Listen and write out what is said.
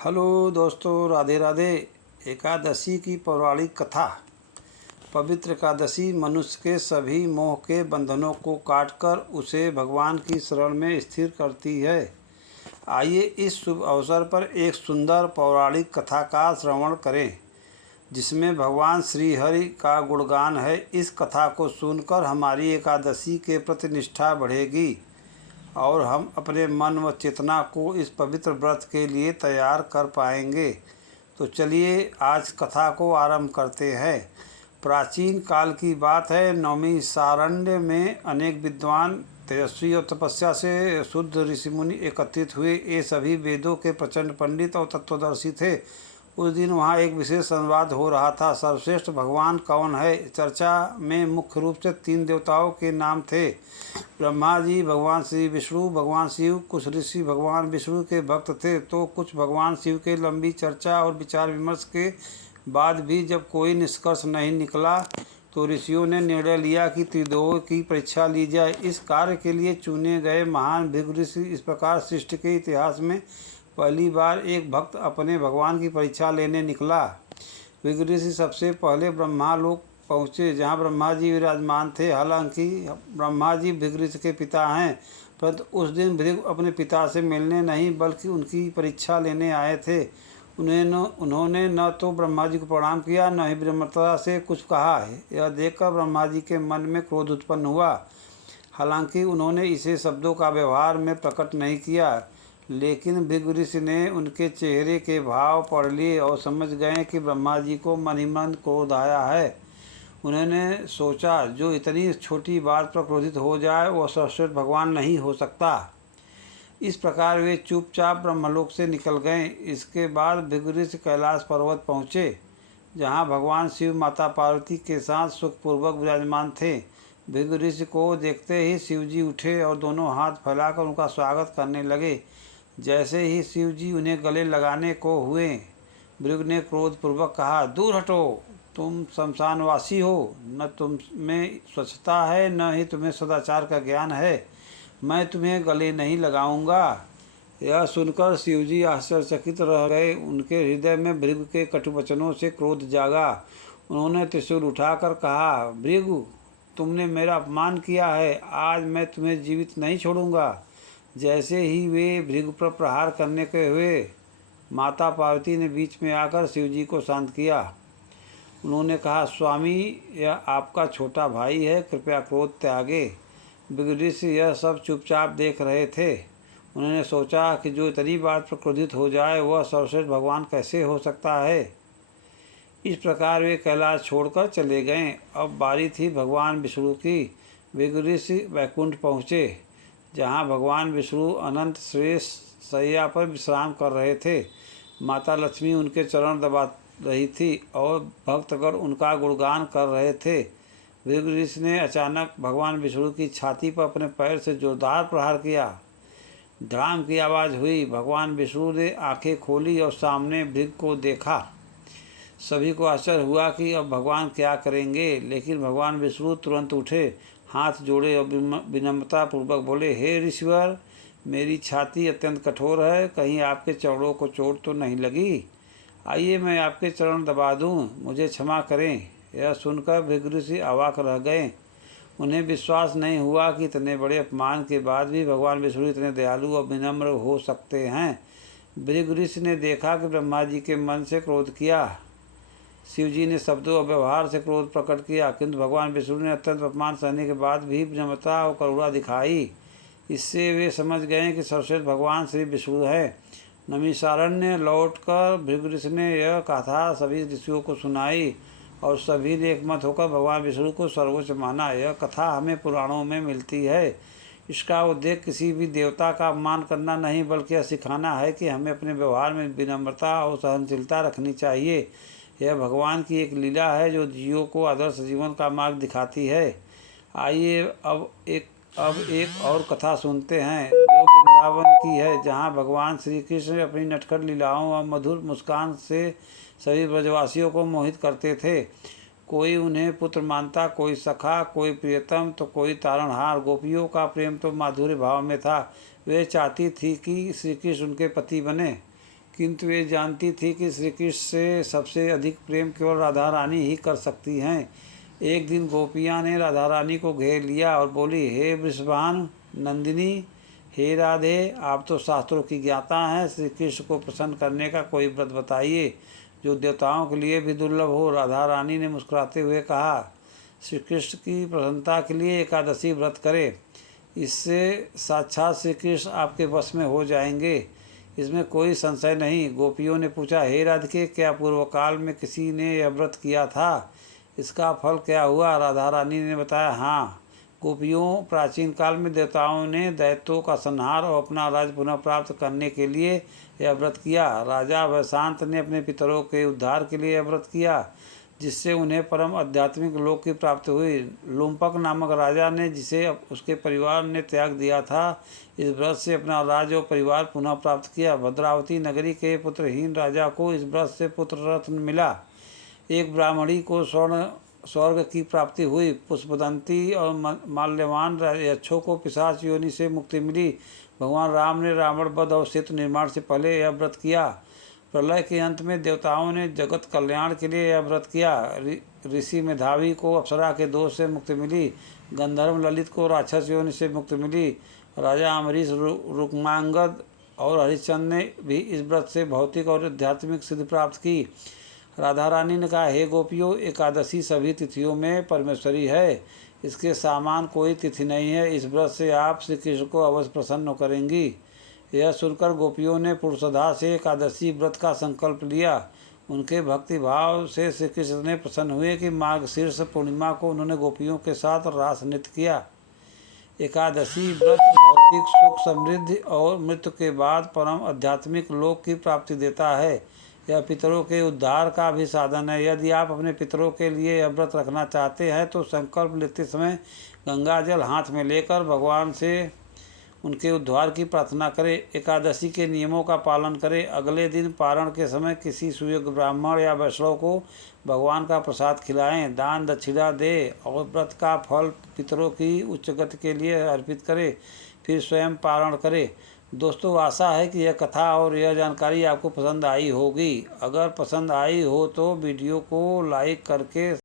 Hello दोस्तों, राधे राधे। एकादशी की पौराणिक कथा। पवित्र एकादशी मनुष्य के सभी मोह के बंधनों को काटकर उसे भगवान की शरण में स्थिर करती है। आइए इस शुभ अवसर पर एक सुंदर पौराणिक कथा का श्रवण करें जिसमें भगवान श्री हरि का गुणगान है। इस कथा को सुनकर हमारी एकादशी के प्रति निष्ठा बढ़ेगी और हम अपने मन व चेतना को इस पवित्र व्रत के लिए तैयार कर पाएंगे। तो चलिए आज कथा को आरंभ करते हैं। प्राचीन काल की बात है। नैमिषारण्य में अनेक विद्वान, तेजस्वी और तपस्या से शुद्ध ऋषि मुनि एकत्रित हुए। ये सभी वेदों के प्रचंड पंडित और तत्वदर्शी थे। उस दिन वहाँ एक विशेष संवाद हो रहा था। सर्वश्रेष्ठ भगवान कौन है? चर्चा में मुख्य रूप से 3 देवताओं के नाम थे। ब्रह्मा जी, भगवान श्री विष्णु, भगवान शिव। कुछ ऋषि भगवान विष्णु के भक्त थे तो कुछ भगवान शिव के। लंबी चर्चा और विचार विमर्श के बाद भी जब कोई निष्कर्ष नहीं निकला तो ऋषियों ने निर्णय लिया कि त्रिदेवों की परीक्षा ली जाए। इस कार्य के लिए चुने गए महान भृगु ऋषि इस प्रकार सृष्टि के इतिहास में पहली बार एक भक्त अपने भगवान की परीक्षा लेने निकला। भृगु ऋषि सबसे पहले ब्रह्मालोक पहुँचे जहाँ ब्रह्मा जी विराजमान थे। हालांकि ब्रह्मा जी भृगु ऋषि के पिता हैं, परंतु उस दिन भृगु अपने पिता से मिलने नहीं बल्कि उनकी परीक्षा लेने आए थे। उन्होंने न तो ब्रह्मा जी को प्रणाम किया, न ही विनम्रता से कुछ कहा है। यह देखकर ब्रह्मा जी के मन में क्रोध उत्पन्न हुआ। हालांकि उन्होंने इसे शब्दों का व्यवहार में प्रकट नहीं किया, लेकिन भृगु ऋषि ने उनके चेहरे के भाव पढ़ लिए और समझ गए कि ब्रह्मा जी को मन ही मन क्रोध आया है। उन्होंने सोचा, जो इतनी छोटी बात पर क्रोधित हो जाए वह सर्वश्रेष्ठ भगवान नहीं हो सकता। इस प्रकार वे चुपचाप ब्रह्मलोक से निकल गए। इसके बाद भृगु ऋषि कैलाश पर्वत पहुँचे जहाँ भगवान शिव माता पार्वती के साथ सुखपूर्वक विराजमान थे। भृगु ऋषि को देखते ही शिव जी उठे और दोनों हाथ फैलाकर उनका स्वागत करने लगे। जैसे ही शिव जी उन्हें गले लगाने को हुए, भृगु ने क्रोधपूर्वक कहा, दूर हटो, तुम शमशानवासी हो। न तुम में स्वच्छता है, न ही तुम्हें सदाचार का ज्ञान है। मैं तुम्हें गले नहीं लगाऊंगा। यह सुनकर शिवजी आश्चर्यचकित रह गए। उनके हृदय में भृगु के कटु वचनों से क्रोध जागा। उन्होंने त्रिशूल उठाकर कहा, भृगु, तुमने मेरा अपमान किया है, आज मैं तुम्हें जीवित नहीं छोड़ूंगा। जैसे ही वे भृगु पर प्रहार करने के हुए, माता पार्वती ने बीच में आकर शिवजी को शांत किया। उन्होंने कहा, स्वामी, यह आपका छोटा भाई है, कृपया क्रोध त्यागे। भृगु ऋषि यह सब चुपचाप देख रहे थे। उन्होंने सोचा कि जो इतनी बात पर क्रोधित हो जाए वह सर्वश्रेष्ठ भगवान कैसे हो सकता है। इस प्रकार वे कैलाश छोड़कर चले गए। अब बारी थी भगवान विष्णु की। भृगु ऋषि वैकुंठ पहुँचे जहाँ भगवान विष्णु अनंत श्रेष्ठ शैया पर विश्राम कर रहे थे। माता लक्ष्मी उनके चरण दबा रही थी और भक्तगण उनका गुणगान कर रहे थे। भृगु ऋषि ने अचानक भगवान विष्णु की छाती पर अपने पैर से जोरदार प्रहार किया। धड़ाम की आवाज़ हुई। भगवान विष्णु ने आंखें खोली और सामने भृगु को देखा। सभी को आश्चर्य हुआ कि अब भगवान क्या करेंगे, लेकिन भगवान विष्णु तुरंत उठे, हाथ जोड़े और विनम्रता पूर्वक बोले, हे ऋषिवर, मेरी छाती अत्यंत कठोर है, कहीं आपके चरणों को चोट तो नहीं लगी? आइए मैं आपके चरण दबा दूं, मुझे क्षमा करें। यह सुनकर भृगु ऋषि अवाक रह गए। उन्हें विश्वास नहीं हुआ कि इतने बड़े अपमान के बाद भी भगवान विष्णु इतने दयालु और विनम्र हो सकते हैं। भृगु ऋषि ने देखा कि ब्रह्मा जी के मन से क्रोध किया, शिवजी ने शब्दों और व्यवहार से क्रोध प्रकट किया, किंतु भगवान विष्णु ने अत्यंत अपमान सहने के बाद भी विनम्रता और करुणा दिखाई। इससे वे समझ गए कि सर्वश्रेष्ठ भगवान श्री विष्णु है। नैमिषारण्य लौटकर भृगु ऋषि ने यह कथा सभी ऋषियों को सुनाई और सभी ने एकमत होकर भगवान विष्णु को सर्वोच्च माना। यह कथा हमें पुराणों में मिलती है। इसका उद्देश्य किसी भी देवता का अपमान करना नहीं, बल्कि यह सिखाना है कि हमें अपने व्यवहार में विनम्रता और सहनशीलता रखनी चाहिए। यह भगवान की एक लीला है जो जीवों को आदर्श जीवन का मार्ग दिखाती है। आइए अब एक और कथा सुनते हैं जो वृंदावन की है, जहाँ भगवान श्री कृष्ण अपनी नटखट लीलाओं और मधुर मुस्कान से सभी ब्रजवासियों को मोहित करते थे। कोई उन्हें पुत्र मानता, कोई सखा, कोई प्रियतम तो कोई तारणहार। गोपियों का प्रेम तो माधुर्य भाव में था। वे चाहती थी कि श्री कृष्ण उनके पति बने। किंतु वे जानती थी कि श्री कृष्ण से सबसे अधिक प्रेम केवल राधा रानी ही कर सकती हैं। एक दिन गोपियाँ ने राधा रानी को घेर लिया और बोली, हे वृषभानु नंदिनी, हे राधे, आप तो शास्त्रों की ज्ञाता हैं, श्री कृष्ण को प्रसन्न करने का कोई व्रत बताइए जो देवताओं के लिए भी दुर्लभ हो। राधा रानी ने मुस्कुराते हुए कहा, श्री कृष्ण की प्रसन्नता के लिए एकादशी व्रत करें, इससे साक्षात श्री कृष्ण आपके वश में हो जाएंगे, इसमें कोई संशय नहीं। गोपियों ने पूछा, हे राधिके, क्या पूर्व काल में किसी ने यह व्रत किया था? इसका फल क्या हुआ? राधा रानी ने बताया, हाँ गोपियों, प्राचीन काल में देवताओं ने दैत्यों का संहार और अपना राज्य पुनः प्राप्त करने के लिए यह व्रत किया। राजा वैशांत ने अपने पितरों के उद्धार के लिए यह व्रत किया, जिससे उन्हें परम आध्यात्मिक लोक की प्राप्ति हुई। लुम्पक नामक राजा ने, जिसे उसके परिवार ने त्याग दिया था, इस व्रत से अपना राज्य और परिवार पुनः प्राप्त किया। भद्रावती नगरी के पुत्रहीन राजा को इस व्रत से पुत्र रत्न मिला। एक ब्राह्मणी को स्वर्ग की प्राप्ति हुई। पुष्पदंती और माल्यवान यक्षों को पिशाच योनि से मुक्ति मिली। भगवान राम ने रावण वध और सेतु निर्माण से पहले यह व्रत किया। प्रलय के अंत में देवताओं ने जगत कल्याण के लिए यह व्रत किया। ऋषि मेधावी को अप्सरा के दोष से मुक्ति मिली। गंधर्व ललित को राक्षस योनि से मुक्ति मिली। राजा अम्बरीश, रुक्मांगद और हरिश्चंद्र ने भी इस व्रत से भौतिक और आध्यात्मिक सिद्धि प्राप्त की। राधा रानी ने कहा, हे गोपियों, एकादशी सभी तिथियों में परमेश्वरी है, इसके समान कोई तिथि नहीं है। इस व्रत से आप श्री कृष्ण को अवश्य प्रसन्न करेंगी। यह सुनकर गोपियों ने पुरुषधा से एकादशी व्रत का संकल्प लिया। उनके भक्ति भाव से श्री कृष्ण ने प्रसन्न हुए कि मार्गशीर्ष पूर्णिमा को उन्होंने गोपियों के साथ रास नृत्य किया। एकादशी व्रत भौतिक सुख, समृद्धि और मृत्यु के बाद परम आध्यात्मिक लोक की प्राप्ति देता है। यह पितरों के उद्धार का भी साधन है। यदि आप अपने पितरों के लिए यह व्रत रखना चाहते हैं तो संकल्प लेते समय गंगा जल हाथ में लेकर भगवान से उनके उद्धार की प्रार्थना करें। एकादशी के नियमों का पालन करें। अगले दिन पारण के समय किसी सुयोग्य ब्राह्मण या वैष्णव को भगवान का प्रसाद खिलाएं, दान दक्षिणा दें और व्रत का फल पितरों की उच्च गति के लिए अर्पित करें, फिर स्वयं पारण करें। दोस्तों, आशा है कि यह कथा और यह जानकारी आपको पसंद आई होगी। अगर पसंद आई हो तो वीडियो को लाइक करके